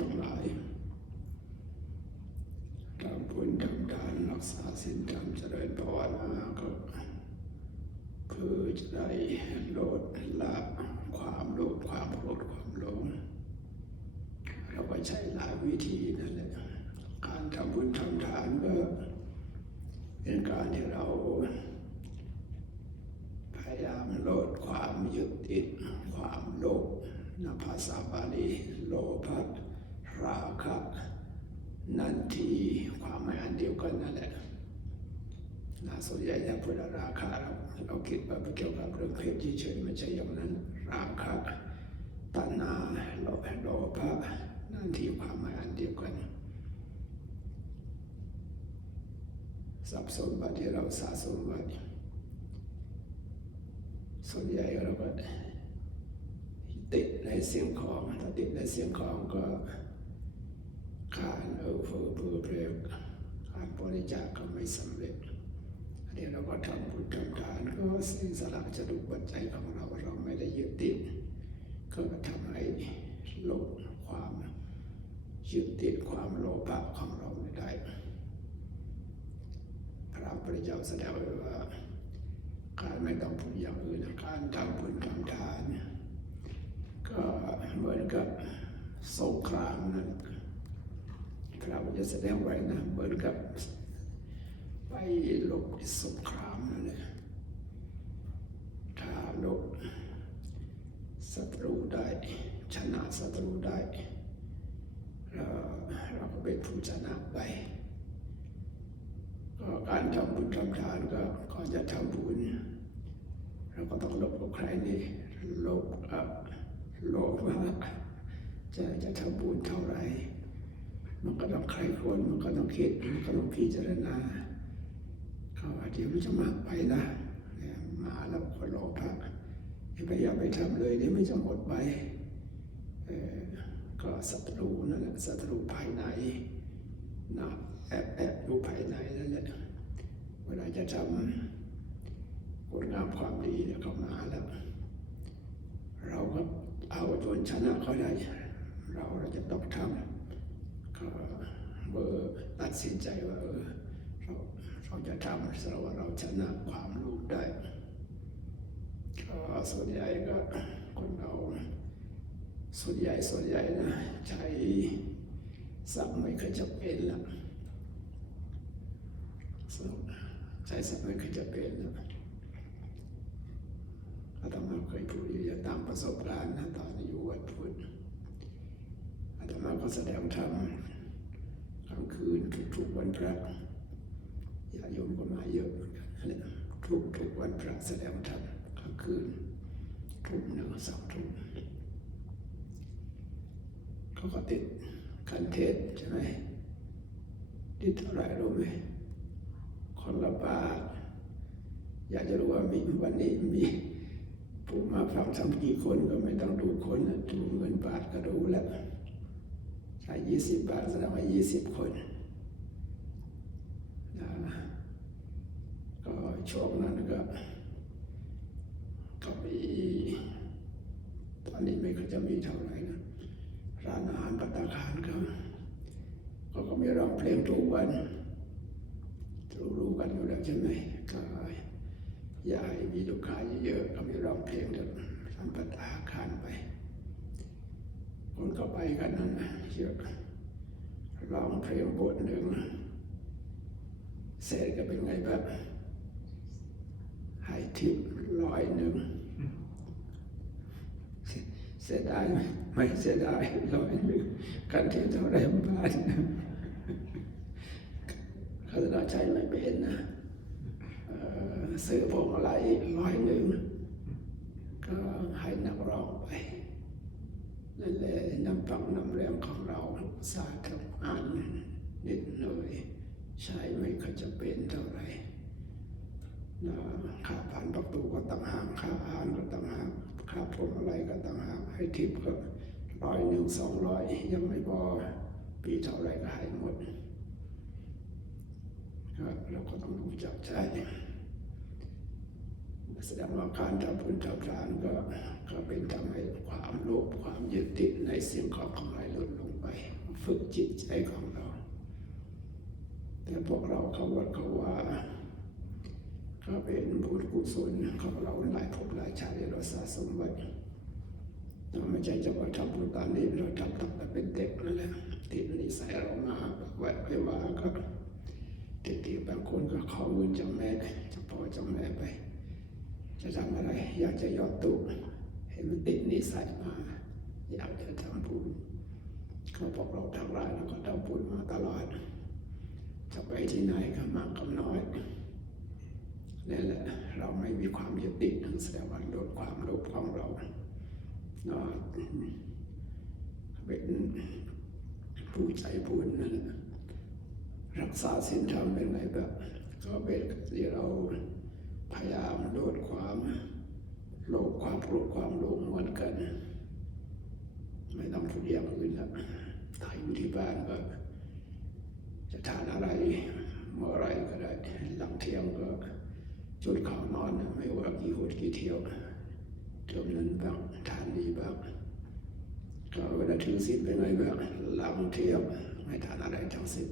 ทั้งหลายทำบุญทำทานรักษาศีลธรรมเจริญภาวนาก็เพื่อจะได้ลดละความโลภความโกรธความหลงเราก็ใช้หลายวิธีนั่นแหละการทำบุญทำทานก็เป็นการที่เราพยายามลดความยึดติดความโลภนภาษาบาลีโลภะ ราคะนันทีความหมายอันเดียวกันนั่นแหละนะส่วนใหญ่เนี่ยพูดราคะเราเราคิดว่าเกี่ยวกับเรื่องเพศเฉยๆไม่ใช่อย่างนั้น ราคะตัณหาโลภโลภะนันทีความหมายอันเดียวกันทรัพย์สมบัติที่เราสะสมไว้ส่วนใหญ่เราก็ติดในเสียงของถ้าติดในเสียงของก็ การเออเฟือเพื่อเพลงการบริจาคก็ไม่สำเร็จอันนี้เราก็ทำบุญทำทานก็สิ่งสละจะดูปัจจัยของเราเราไม่ได้ยึดติดก็ทำให้ลดความยึดติดความโลภะของเราไม่ได้ พระพุทธเจ้าแสดงไว้ว่าการไม่ต้องพูดอย่างอื่นการทำบุญทำทานเนี่ยก็เหมือนกับสงครามนั่น พระพุทธเจ้าแสดงไว้นะเหมือนกับ ไปลบสงครามนั่นแหละถ้าลบศัตรูได้ ชนะศัตรูได้ เราเราก็เป็นผู้ชนะไปก็การทำบุญทำทานก็ก่อนจะทำบุญเราก็ต้องลบกับใครนี่ลบกับโลภว่าจะจะทำบุญเท่าไหร่ มันก็ต้องใครควรมันก็ต้องคิดมันก็ต้องพิจารณาก็ว่าเดี๋ยวมันจะมากไปนะมาแล้วก็โลภะพยายาไปทำเลยเดี๋ยวมันจะหมดไปเออก็ศัตรูนั่นแหละศัตรูภายในนะแอบแอบอยู่ภายในนั่นแหละเวลาจะทำคุณงามความดีเนี่ยเข้ามาแล้ว เราก็เอาจนชนะเขาได้ เราเราจะต้องทำ ตัดสินใจว่าเออเราเราจะทำสำหรับว่าเราชนะความรู้ได้ก็ส่วนใหญ่ก็คนเราส่วนใหญ่ส่วนใหญ่นะ ใช้สับไม่เคยจะเป็นละใช้สับไม่เคยจะเป็นละอาตมาเคยพูดอยู่างตามประสบการณ์นะตอนอยู่วัดพุทธ ตมาก็แสดงธรรมกลางคืนทุกๆวันพระญาติโยมก็มาเยอะเหมือะทุกทุกวันพระแสดงธรรมกลางคืนทุ่มหนึ่งสองทุ่มเขาก็ติดกันเทศใช่ไหมติดเท่าไหร่รู้ไหมคนละบาทอยากจะรู้ว่ามีวันนี้มีผู้มาฟังทำกี่คนก็ไม่ต้องดูคนนะดูเงินบาทก็ดูแล้ว ใช้ยี่สิบบาทแสดงว่ายี่สิบคนนะก็ช่วงนั้นก็ก็มีตอนนี้ไม่ก็จะมีเท่าไหร่นะร้านอาหารปัตตาคารก็ก็ก็มีร้องเพลงทุกวันรู้ๆกันอยู่แล้วใช่ไหมก็อย่าให้มีลูกค้าเยอะๆก็มีร้องเพลงเถอะทำปัตตาคารไป คนก็ไปกันนั่นนะเยอะร้องเพลงบทหนึ่งเสร็จก็เป็นไงแบบให้ทิปร้อยหนึ่งเสียดายไหมไม่เสียดายร้อยหนึ่งกันที่เท่าไรบ้านเขาจะใช้ไม่เป็นนะซื้อพวงอะไรร้อยหนึ่งก็ให้นักร้องไป นั่นแหละน้ำฟังน้ำแรงของเราสาธุอ่านนิดหน่อยใช้ไม่ค่อยจะเป็นเท่าไหร่นะค่าผ่านประตูก็ต่างหากค่าอาหารก็ต่างหากค่าพวงอะไรก็ต่างหากให้ทิปก็ร้อยหนึ่งสองร้อยยังไม่พอปีเท่าไรก็ให้หมด เราก็ต้องรู้จักใช้ แสดงว่าการทำบุญทำทานก็ก็เป็นทำให้ความโลภความยึดติดในสิ่งของของเราลดลงไป ฝึกจิตใจของเรา แต่พวกเราเขาวัดเขาว่าก็เป็นบุญกุศลของเราหลายภพหลายชาติเราสะสมไว้เราไม่ใช่จะว่าทำบุญตอนนี้เราทำตั้งแต่เป็นเด็กนั่นแหละติดนิสัยเรามาแวะไปว่าก็เด็กๆบางคนก็ขอเงินจากแม่จากพ่อจากแม่ไป จะทำอะไร อยากจะยอดตู้เห็นมันติดนิสัยมาอยากจะทำบุญเขาบอกเราทั้งหลายเราก็ทำบุญมาตลอด จะไปที่ไหนก็มากก็น้อยนี่แหละเราไม่มีความยึดติดนั่นแสดงว่าลดความโลภของเราเนาะเป็นผู้ใจบุญนั่นแหละรักษาศีลธรรมเป็นไงแบบก็เป็นที่เรา พยายามลดความโลภความโกรธความหลงเหมือนกัน ไม่ต้องพูดอย่างอื่นละถ่ายอยู่ที่บ้านก็ จะทานอะไร เมื่อไรก็ได้ หลังเที่ยงก็จุดข่าวนอน ไม่ว่ากี่หดกี่เที่ยวเติมนั้นบ้างทานดีบ้างก็เวลาถึงสิ้นเป็นไงบ้างหลังเที่ยงไม่ทานอะไรทั้งสิ้น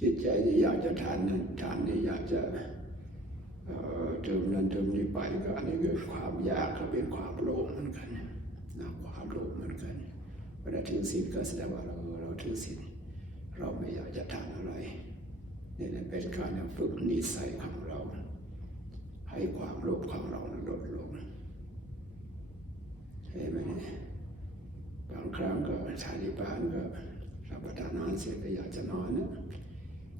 จิตใจที่อยากจะทานนั้นทานที่อยากจะเติมนั้นเติมนี้ไปก็อันนี้คือความอยากก็เป็นความโลภเหมือนกันนะความโลภเหมือนกันเวลาถือศีลก็แสดงว่าเราเราถือศีลเราไม่อยากจะทานอะไรนี่นเป็นการฝึกนิสัยของเรา ให้ความโลภของเราลดลงเห็นไหมบางครั้งก็ชาลิบานก็รับประทานอาหารเสร็จก็อยากจะนอนนะ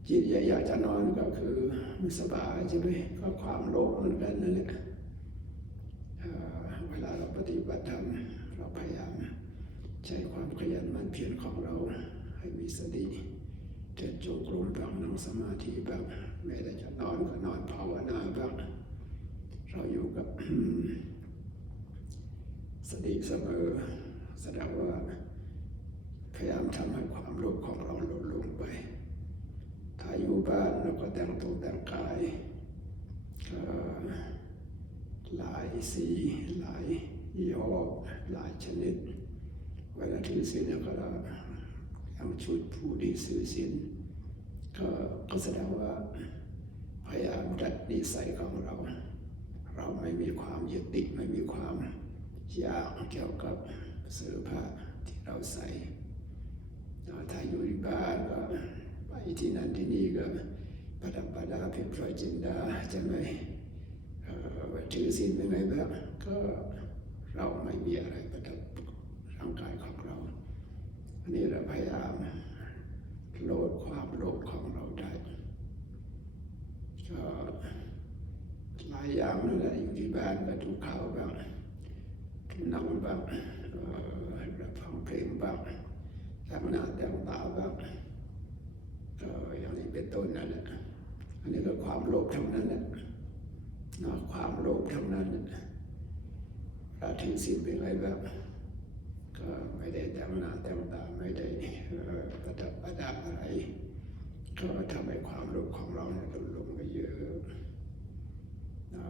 จิตอยากจะนอนก็คือไม่สบายใช่ไหมก็ความโลภเหมือนกันนั่นแหละเวลาเราปฏิบัติธรรมเราพยายามใช้ความขยันมันเพียรของเราให้มีสติเดินจงกรมบ้างนั่งสมาธิบ้างแม้แต่จะนอนก็นอนภาวนาบ้างเราอยู่กับสติเสมอแสดงว่าพยายามทำให้ความโลภของเราลดลงไป อยู่บ้านเราก็แต่งตัวแต่งกายก็หลายสีหลายยี่ห้อหลายชนิดเวลาถือศีลเนี่ยก็เราทำชุดผู้ดีสื่อศีลก็ก็แสดงว่าพยายามดัดนิสัยของเรา เราไม่มีความยึดติดไม่มีความอยากเกี่ยวกับเสื้อผ้าที่เราใส่ถ้าอยู่ที่บ้านก็ ที่นั่นที่นี่ก็ประดับประดาเพชรพลอยจินดาใช่ไหมถือศีลเป็นไงบ้างก็เราไม่มีอะไรประดับร่างกายของเราอันนี้เราพยายามลดความโลภของเราได้ก็หลายอย่างนั่นแหละอยู่ที่บ้านก็ดูข่าวบ้างนั่งบ้างรับฟังเพลงบ้างแต่งหน้าแต่งตาบ้างก็ เป็นต้นนั่นแหละอันนี้ก็ความโลภทั้งนั้นแหละนะความโลภทั้งนั้นเราถึงสิ่งเป็นไรบ้างก็ไม่ได้แต่งหน้าแต่งตาไม่ได้ประดับประดับอะไรก็ทำให้ความโลภของเราเนี่ยลดลงไปเยอะนะ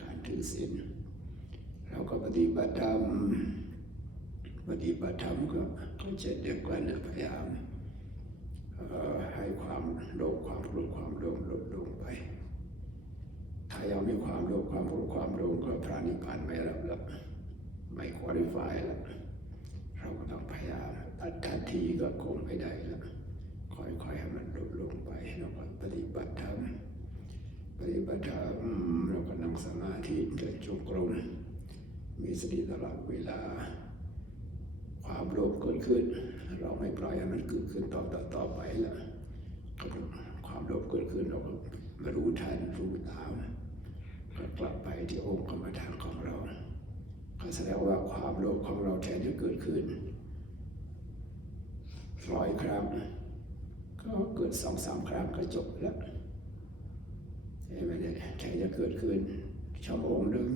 การถือศีลเราก็ปฏิบัติธรรมปฏิบัติธรรมก็ก็เช่นเดียวกันนะพยายาม ให้ความโลภความโลภความโลภลดลงไป ถ้ายังมีความโลภความโลภความโลภก็พระนิพพานไม่รับแล้วไม่คุริฟายแล้วเราก็ต้องพยายามตัดทันทีก็คงไม่ได้แล้วค่อยๆให้มันลดลงไปแล้วก็ปฏิบัติธรรมปฏิบัติธรรมเราก็นั่งสมาธิเดินจงกรมมีสติตลอดเวลา ความโลภเกิดขึ้น เราไม่ปล่อยให้มันเกิดขึ้นต่อต่อต่อไปล้วก็ความโลภเกิดขึ้นเราก็มารู้ทันรู้ตามก็กลับไปที่องค์กรรมฐานของเราก็แสดงว่าความโลภของเราแทนที่เกิดขึ้นร้อยครั้งก็เกิดสองสามครั้งก็จบแล้วเห็นไหมเนี่ยแทนจะเกิดขึ้นชั่วโมงหนึ่ง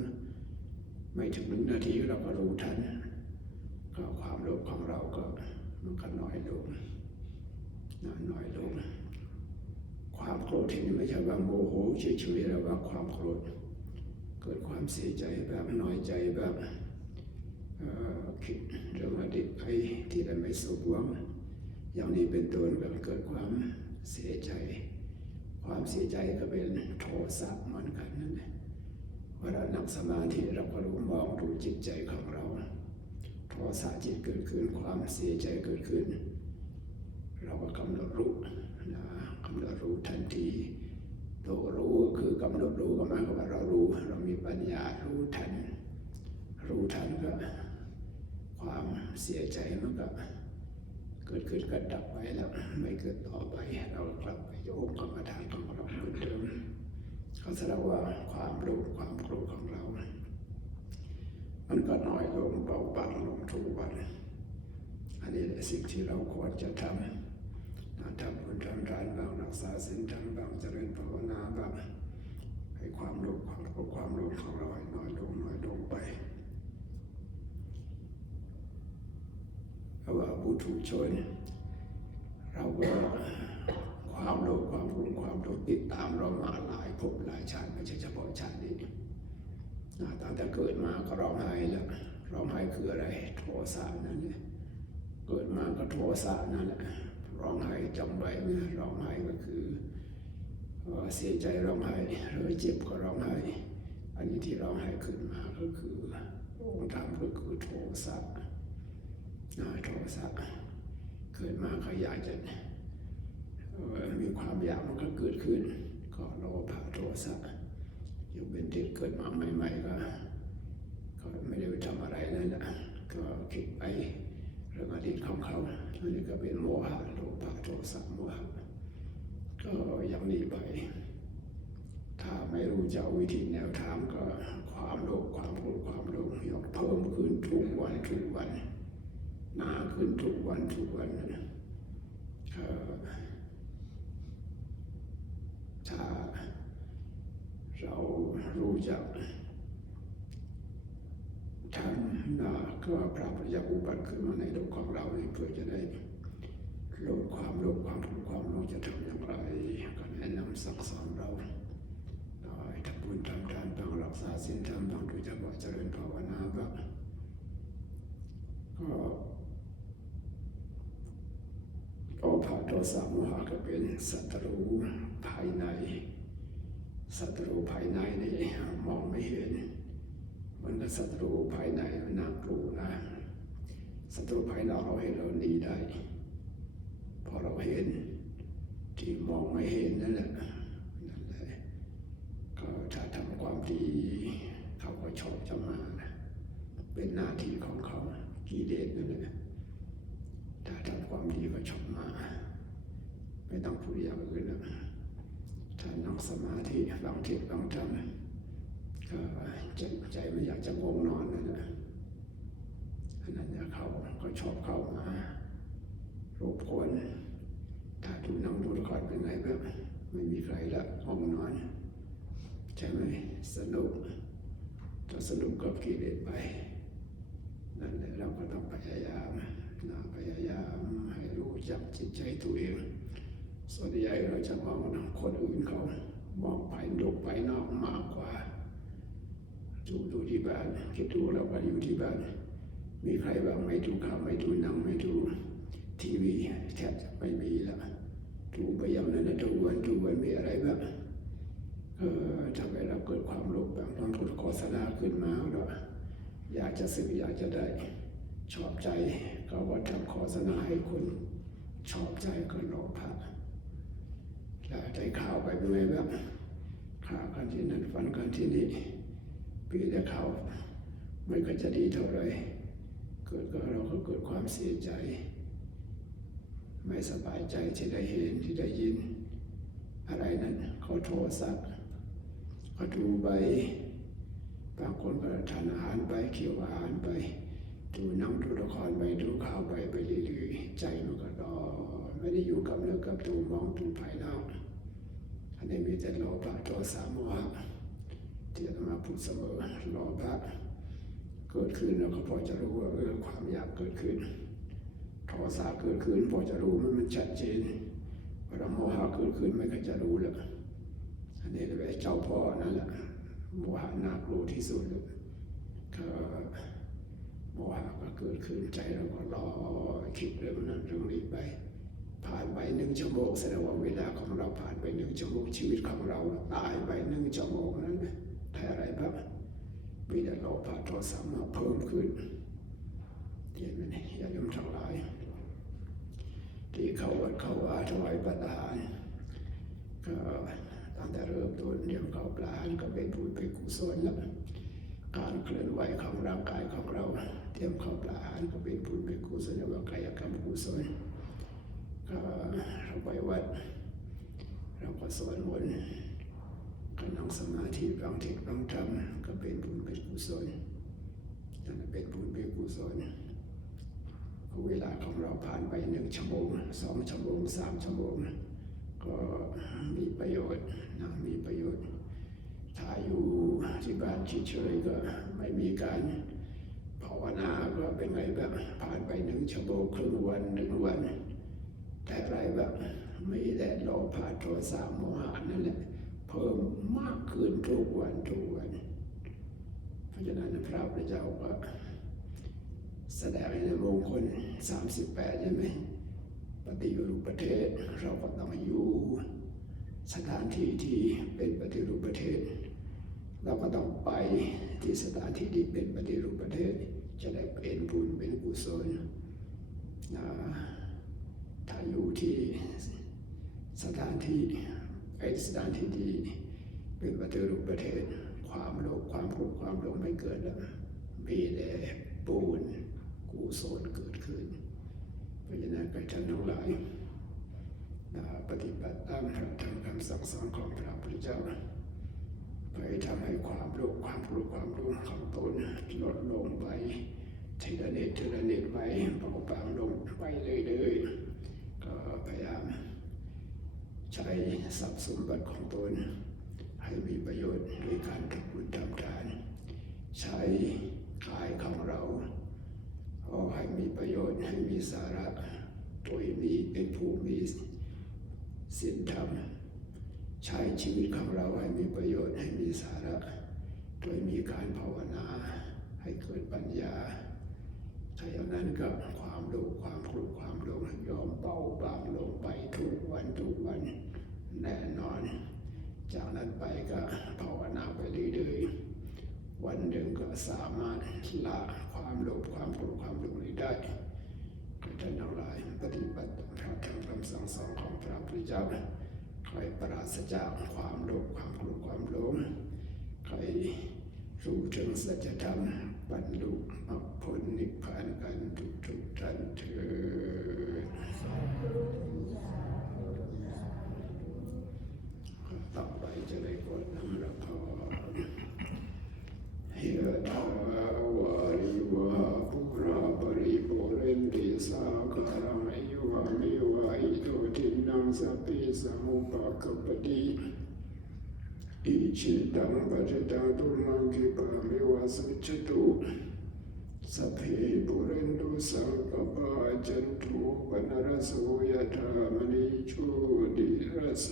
ไม่ถึงหนึ่งนาทีเราก็รู้ทัน ก็ความโลภของเราก็มันก็น้อยลงน้อยน้อยลง ความโกรธที่นี่ไม่ใช่ว่าโมโหเฉยๆแล้วว่าความโกรธ เกิดความเสียใจแบบน้อยใจแบบคิดเรื่องอดีตไปที่ได้ไม่สุขหวังอย่างนี้เป็นต้นก็เกิดความเสียใจ ความเสียใจก็เป็นโทสะเหมือนกันนั่นแหละเวลานั่งสมาธิเราก็รู้มองดูจิตใจของเรา โทสะจิตเกิดขึ้น ความเสียใจเกิดขึ้น เราก็กำหนดรู้นะกำหนดรู้ทันทีตัวรู้คือกำหนดรู้ก็หมายความว่าเรารู้ เรามีปัญญารู้ทัน รู้ทันก็ความเสียใจมันก็เกิดขึ้นก็ดับไปแล้วไม่เกิดต่อไป เรากลับไปโยกกรรมฐานของเราเหมือนเดิมเขาแสดงว่าความโลภความโกรธของเรา มันก็น้อยลงเบาบางลงทุกวัน อันนี้แหละสิ่งที่เราควรจะทำนะทำบุญทำทานบ้างรักษาศีลทำบ้างเจริญภาวนาบ้างให้ความโลภความโกรธความโลภของเราให้น้อยลงน้อยลงไปเพราะว่าผู้ถูกชนเราก็ความโลภความโกรธความโลภติดตามเรามาหลายภพหลายชาติไม่ใช่เฉพาะชาตินี้ ตั้งแต่เกิดมาก็ร้องไห้แล้วร้องไห้คืออะไร โทสะนั่นแหละเกิดมาก็โทสะนั่นแหละร้องไห้จำไว้นะร้องไห้ก็คือเสียใจร้องไห้หรือเจ็บก็ร้องไห้อันนี้ที่ร้องไห้ขึ้นมาก็คือองค์ธรรมก็คือโทสะนะโทสะเกิดมาก็อยากจะมีความอยากมันก็เกิดขึ้น ก็โลภะโทสะ อยู่เป็นเด็กเกิดมาใหม่ๆก็ไม่ได้ไปทำอะไรนั่นแหละก็คิดไปเรื่องอดีตของเขาอันนี้ก็เป็นโมหะโลภะโทสะโมหะก็ย่างนี้ไป ถ้าไม่รู้จะวิธีแนวทางก็ความโลภความโกรธความหลงยกเพิ่มขึ้นทุกวันทุกวันหนาขึ้นทุกวันทุกวันนะก็ถ้า เรารู้จักทำนาก็พระพุทธเจ้าอุบัติขึ้นมาในโลกของเราเพื่อจะได้ลดความโลภความโกรธความหลงจะทำอย่างไรก็แนะนำสั่งสอนเราโดยทำบุญทำทานบ้างรักษาศีลธรรมบ้างโดยเฉพาะเจริญภาวนาบ้างก็โอภาโทสะโมหะก็เป็นศัตรูภายใน ศัตรูภายในนี่มองไม่เห็น มันก็ศัตรูภายในมันน่ากลัวนะศัตรูภายนอกเราเห็นเราหนีได้ พอเราเห็น ที่มองไม่เห็นนั่นแหละนั่นแหละก็ถ้าทำความดีเขาก็ชอบจะมานะเป็นหน้าที่ของเขากิเลสนั่นแหละถ้าทำความดีก็ชอบมา ไม่ต้องพูดอย่างอื่นแล้ว ถ้านั่งสมาธิฟังเทศน์ฟังธรรมก็ใจใจไม่อยากจะง่วงนอนนั่นแหละอันนั้นเขาก็ชอบเข้ามารบกวนถ้าดูนังดูละครเป็นไงแบบไม่มีใครละห้องนอน ใช่ไหมสนุกถ้าสนุกก็กิเลสไป นั่นแหละเราก็ต้องพยายามนะพยายามให้รู้จักจิตใจตัวเอง ส่วนใหญ่เราจะมองคนอื่นเขามองภายนอกภายนอกมากกว่าดูดูที่บ้านคิดดูเราก็อยู่ที่บ้าน มีใครบ้างไม่ดูข่าวไม่ดูหนังไม่ดูทีวีแทบจะไม่มีแล้วดูไปอย่างนั้นนะดูวันดูวันมีอะไรบ้างเออทำให้เราเกิดความโลภแบบต้องกดโฆษณาขึ้นมาเราอยากจะซื้ออยากจะได้ชอบใจ ก็ว่าทำโฆษณาให้คนชอบใจก็โลภะ แล้วได้ข่าวไปเป็นไงบ้างข่าวกันที่นั่นฝันกันที่นี่ปีแต่เขาไม่ก็จะดีเท่าไรเกิดก็เราก็เกิดความเสียใจ ไม่สบายใจที่ได้เห็นที่ได้ยิน อะไรนั้นเขาโทรศัพท์ก็ดูไปบางคนก็ทานอาหารไปเคี่ยวอาหารไป ดูนังดูละครไปดูข่าวไปไปเรื่อยๆใจมันก็รอไม่ได้อยู่กับเนื้อกับตัวมองดูภายนอก อันนี้มีแต่โลภะโทสะโมหะที่อาตมาพูดเสมอรอพระเกิดขึ้นเราก็พอจะรู้ว่าเออความอยากเกิดขึ้นโทสะเกิดขึ้นพอจะรู้มันมันชัดเจนเวลาโมหะเกิดขึ้นไม่ก็จะรู้แล้วอันนี้เลยเจ้าพ่อนั่นแหละโมหะน่ากลัวที่สุดเลยก็โมหะก็เกิดขึ้นใจเราก็รอคิดเรื่องนั้นเรื่องนี้ไป ผ่านไปหนึ่งชั่วโมงแสดงว่าเวลาของเราผ่านไปหนึ่งชั่วโมงชีวิตของเราตายไปหนึ่งชั่วโมงนั้นได้อะไรบ้างมีแต่โลภะโทสะมาเพิ่มขึ้นเห็นไหมอย่าลืมทั้งหลาย ที่เขาวัดเขาว่าถวายประทานก็ตั้งแต่เริ่มต้นเรื่องเขาปลาก็เป็นบุญเป็นกุศลแล้วการเคลื่อนไหวของร่างกายของเรา เตรียมข้าวปลาอาหารก็เป็นบุญเป็นกุศลเรียกว่ากายกรรมกุศล เราไปวัด เราก็สวดมนต์ก็นั่งสมาธิฟังเทศฟังธรรมก็เป็นบุญเป็นกุศลนั่นเป็นบุญเป็นกุศลเวลาของเราผ่านไปหนึ่งชั่วโมงสองชั่วโมงสามชั่วโมงก็มีประโยชน์นะมีประโยชน์ ถ้าอยู่ที่บ้านเฉยๆก็ไม่มีการภาวนาก็เป็นไงแบบผ่านไปหนึ่งชั่วโมงครึ่งวันหนึ่งวัน แต่อะไรแบบไม่แต่โลภะโทสะโมหะนั่นแหละเพิ่มมากขึ้นทุกวันทุกวัน เพราะฉะนั้นพระพุทธเจ้าก็แสดงในมงคล38ใช่ไหมปฏิรูปประเทศเราก็ต้องอยู่สถานที่ที่เป็นปฏิรูปประเทศ เราก็ต้องไปที่สถานที่ที่เป็นปฏิรูปประเทศ จะได้เป็นบุญเป็นกุศลนะ ถ้าอยู่ที่สถานที่ไอ้สถานที่ที่เป็นปฏิรูปประเทศ ความโลภความโกรธความหลงไม่เกิดแล้วมีแต่ปูนกุศลเกิดขึ้นเพราะฉะนั้นก็ท่านทั้งหลายปฏิบัติตามพระธรรมคำสั่งสอนของพระพุทธเจ้าไปทำให้ความโลภความโกรธความหลงของตนลดลงไปทีละนิดทีละนิดไปเบาบางลงไปเรื่อยๆ ก็พยายามใช้ทรัพย์สมบัติของตนให้มีประโยชน์ด้วยการทำบุญทำทาน ใช้กายของเราเอาให้มีประโยชน์ให้มีสาระโดยมีเป็นผู้มีศีลธรรม ใช้ชีวิตของเราให้มีประโยชน์ให้มีสาระ โดยมีการภาวนาให้เกิดปัญญา ถ้าอย่างนั้นก็ความโลภความโกรธความหลงยอมเบาบางลงไปทุกวันทุกวันแน่นอน จากนั้นไปก็ภาวนาไปเรื่อยๆวันหนึ่งก็สามารถละความโลภความโกรธความหลงได้ท่านทั้งหลายปฏิบัติตามพระธรรมคำสั่งสอนของพระพุทธเจ้าคอยปราศจากความโลภความโกรธความหลงคอยรู้ถึงสัจธรรมบรรลุมรรค กันทุกทุกท่านเถิดต่อไปจะได้กดน้ำละพรยะถาวาริวาปุราปริปุเรนติสาคารายวามิวาอิโตทินังสพปิสมุปะกปติอิชิตังปัจจตังตุมังคิปะมิวาสุจตุ สัพเพปุเรนตุสังกปาจันทุปนรโสยธามณิโชติรโส